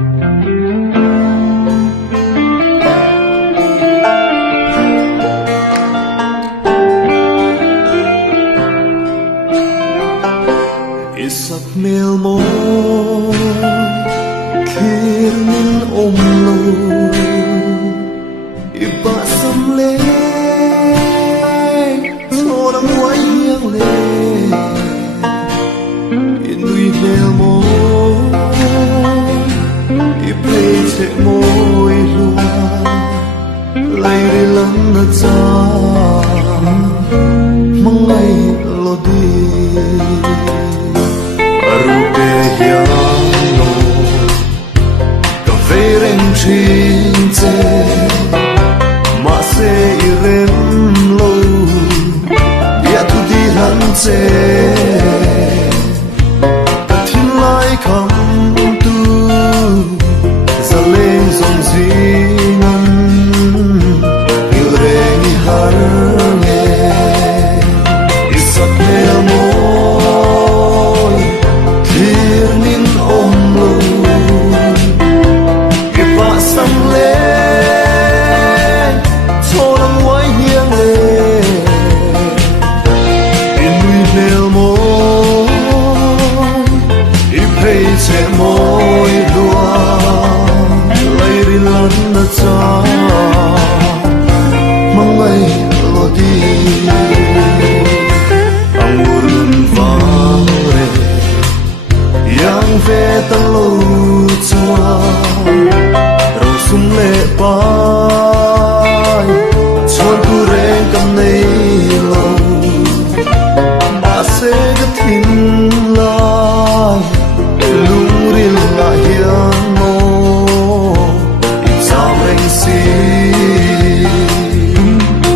Isak mel mo kirnin omlo iba samle soram wayang le inui mel mo iplay se mo ilua lai rilan na cha mangai lodi Arupe hiano Ka veren chinze Ma se irem lo Bia tu di hanze Ka tin lai kam tu Zaleng zong zingan Il rengi har nge Isak mel mo Kirnin omlo Iba samle Tholang wai hiang le Inui mel mo Ipei che mo ilua Lai rilan na cha Mangai lodi Ang urun vare Yang về tăng lâu chua Rau sum lệ pai Chôn tu rèn cầm này lâu Bà sẽ gắt thịnh lại Lung rin là hiang mô Ít sao rèn xì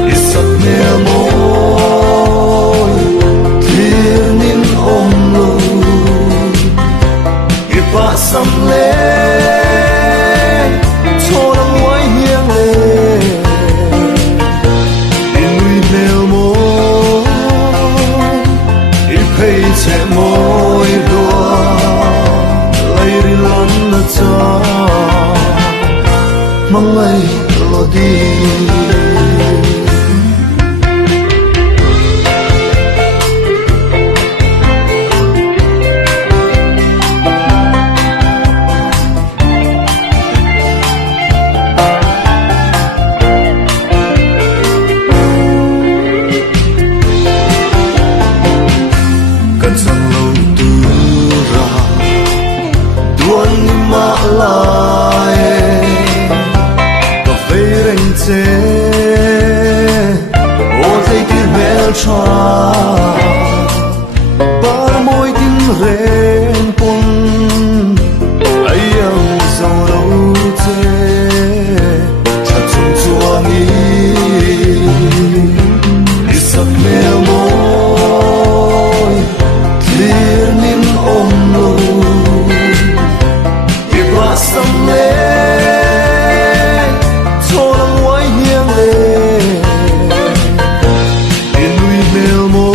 Ít sắp mẹ môi Thiên nín ôm lâu Iba samle Tholang wai hiang le Inui mel mo Ipei che mo ilua Lai rilan na cha Mangai lodi Bar môi tin rèn pun ayang dòng đâu thế cha chung chuang y isak mel môi clear nin om lo iba samle tholang wai hiang le inui mel mo